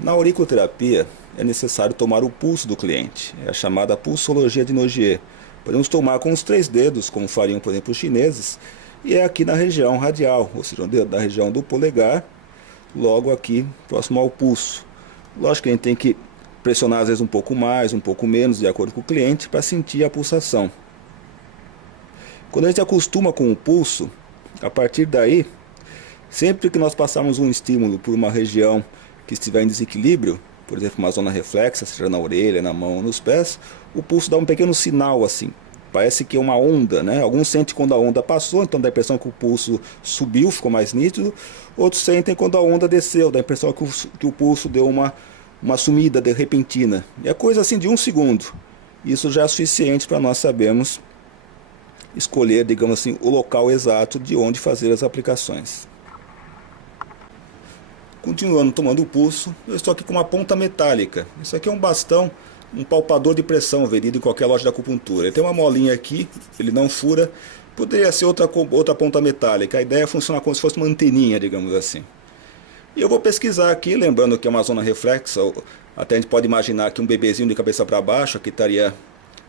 Na auriculoterapia é necessário tomar o pulso do cliente, é a chamada pulsologia de Nogier. Podemos tomar com os 3 dedos, como fariam, por exemplo, os chineses, e é aqui na região radial, ou seja, da região do polegar, logo aqui próximo ao pulso. Lógico que a gente tem que pressionar às vezes um pouco mais, um pouco menos, de acordo com o cliente, para sentir a pulsação. Quando a gente acostuma com o pulso, a partir daí, sempre que nós passarmos um estímulo por uma região que estiver em desequilíbrio, por exemplo, uma zona reflexa, seja na orelha, na mão ou nos pés, o pulso dá um pequeno sinal assim. Parece que é uma onda, né? Alguns sentem quando a onda passou, então dá a impressão que o pulso subiu, ficou mais nítido. Outros sentem quando a onda desceu, dá a impressão que o pulso deu uma sumida de repentina. É coisa assim de 1 segundo. Isso já é suficiente para nós sabermos escolher, digamos assim, o local exato de onde fazer as aplicações. Continuando tomando o pulso, eu estou aqui com uma ponta metálica. Isso aqui é um bastão, um palpador de pressão vendido em qualquer loja de acupuntura. Ele tem uma molinha aqui, ele não fura. Poderia ser outra ponta metálica. A ideia é funcionar como se fosse uma anteninha, digamos assim. E eu vou pesquisar aqui, lembrando que é uma zona reflexa. Até a gente pode imaginar que um bebezinho de cabeça para baixo, aqui estaria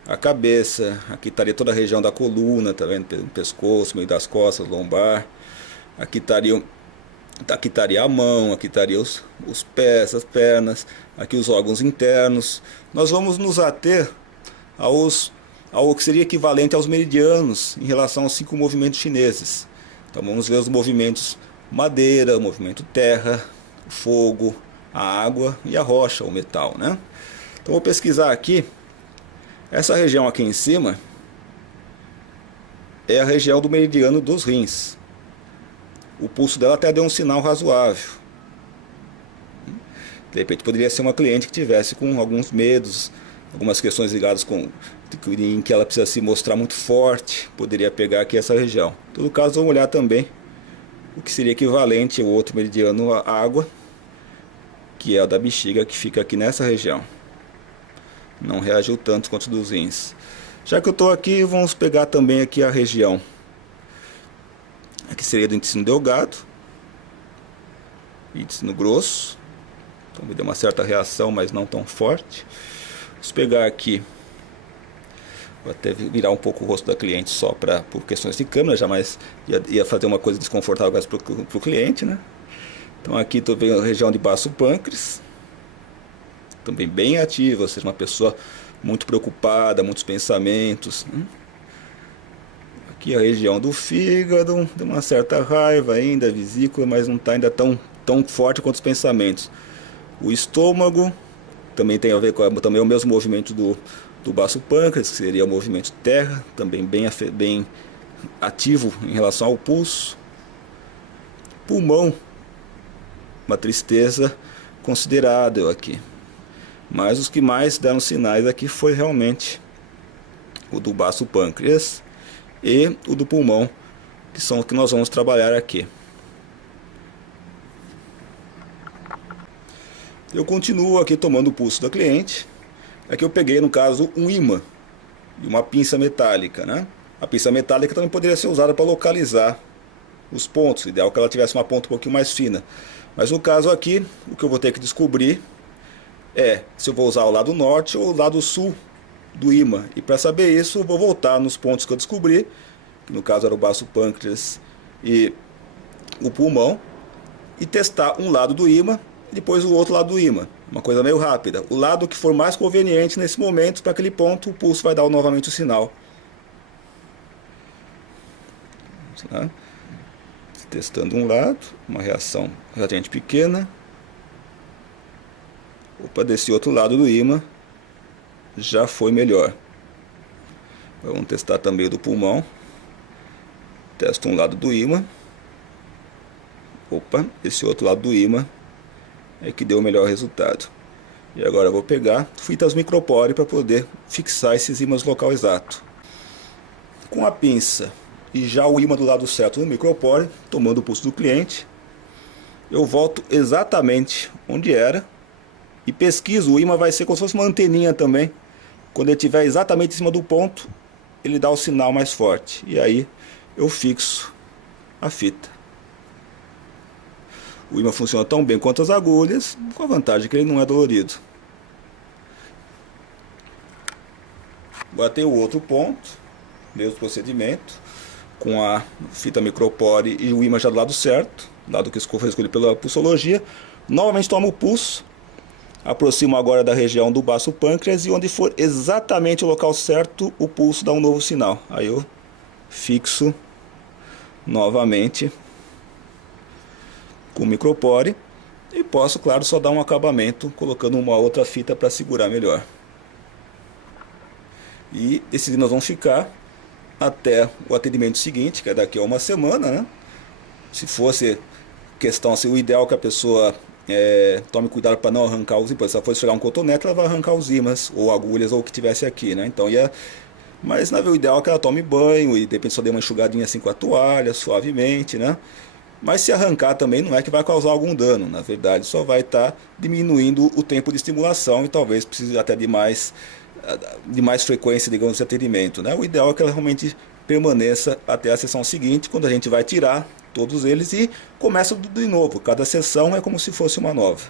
a cabeça, aqui estaria toda a região da coluna, tá vendo? O pescoço, meio das costas, lombar. Aqui estaria a mão, aqui estaria os pés, as pernas, aqui os órgãos internos. Nós vamos nos ater ao que seria equivalente aos meridianos em relação aos 5 movimentos chineses. Então vamos ver os movimentos madeira, o movimento terra, o fogo, a água e a rocha, o metal, né? Então vou pesquisar aqui. Essa região aqui em cima é a região do meridiano dos rins. O pulso dela até deu um sinal razoável. De repente poderia ser uma cliente que tivesse com alguns medos, algumas questões ligadas em que ela precisa se mostrar muito forte. Poderia pegar aqui essa região. Em todo caso, vamos olhar também o que seria equivalente ao outro meridiano, a água, que é o da bexiga, que fica aqui nessa região. Não reagiu tanto quanto dos rins. Já que eu estou aqui, vamos pegar também aqui a região. Aqui seria do intestino delgado, intestino grosso. Então me deu uma certa reação, mas não tão forte. Vamos pegar aqui. Vou até virar um pouco o rosto da cliente só por questões de câmera, jamais ia fazer uma coisa desconfortável para o cliente, né? Então aqui estou vendo a região de baço pâncreas, também bem ativa, ou seja, uma pessoa muito preocupada, muitos pensamentos, né? Aqui a região do fígado, de uma certa raiva ainda, a vesícula, mas não está ainda tão forte quanto os pensamentos. O estômago também tem a ver com também o mesmo movimento do baço pâncreas, que seria o movimento terra, também bem ativo em relação ao pulso. Pulmão, uma tristeza considerável aqui. Mas os que mais deram sinais aqui foi realmente o do baço pâncreas e o do pulmão, que são os que nós vamos trabalhar aqui. Eu continuo aqui tomando o pulso da cliente. Aqui eu peguei, no caso, um ímã e uma pinça metálica, né? A pinça metálica também poderia ser usada para localizar os pontos. O ideal é que ela tivesse uma ponta um pouquinho mais fina. Mas no caso aqui, o que eu vou ter que descobrir é se eu vou usar o lado norte ou o lado sul do ímã. E para saber isso, eu vou voltar nos pontos que eu descobri, que no caso era o baço pâncreas e o pulmão, e testar um lado do ímã e depois o outro lado do ímã. Uma coisa meio rápida. O lado que for mais conveniente nesse momento, para aquele ponto, o pulso vai dar novamente o sinal. Vamos lá. Testando um lado, uma reação relativamente pequena. Opa, desse outro lado do ímã já foi melhor. Vamos testar também o do pulmão. Testo um lado do ímã. Opa, esse outro lado do ímã é que deu o melhor resultado. E agora eu vou pegar fitas micropore para poder fixar esses ímãs no local exato. Com a pinça e já o ímã do lado certo no micropore, tomando o pulso do cliente, eu volto exatamente onde era e pesquiso. O ímã vai ser como se fosse uma anteninha também. Quando ele estiver exatamente em cima do ponto, ele dá o sinal mais forte. E aí eu fixo a fita. O ímã funciona tão bem quanto as agulhas, com a vantagem que ele não é dolorido. Agora tem o outro ponto, mesmo procedimento, com a fita micropore e o ímã já do lado certo, dado que foi escolhido pela pulsologia. Novamente tomo o pulso, aproximo agora da região do baço pâncreas e onde for exatamente o local certo, o pulso dá um novo sinal. Aí eu fixo novamente com o micropore e posso, claro, só dar um acabamento colocando uma outra fita para segurar melhor. E esses nós vamos ficar até o atendimento seguinte, que é daqui a uma semana, né? Se fosse questão assim, o ideal é que a pessoa tome cuidado para não arrancar os ímãs. Se ela for esfregar um cotonete, ela vai arrancar os ímãs, ou agulhas, ou o que tivesse aqui, né? Então, mas o ideal é que ela tome banho e de repente só dê uma enxugadinha assim com a toalha, suavemente, né? Mas se arrancar também não é que vai causar algum dano, na verdade, só vai estar diminuindo o tempo de estimulação e talvez precise até de mais frequência, digamos, de atendimento, né? O ideal é que ela realmente permaneça até a sessão seguinte, quando a gente vai tirar todos eles e começa de novo. Cada sessão é como se fosse uma nova.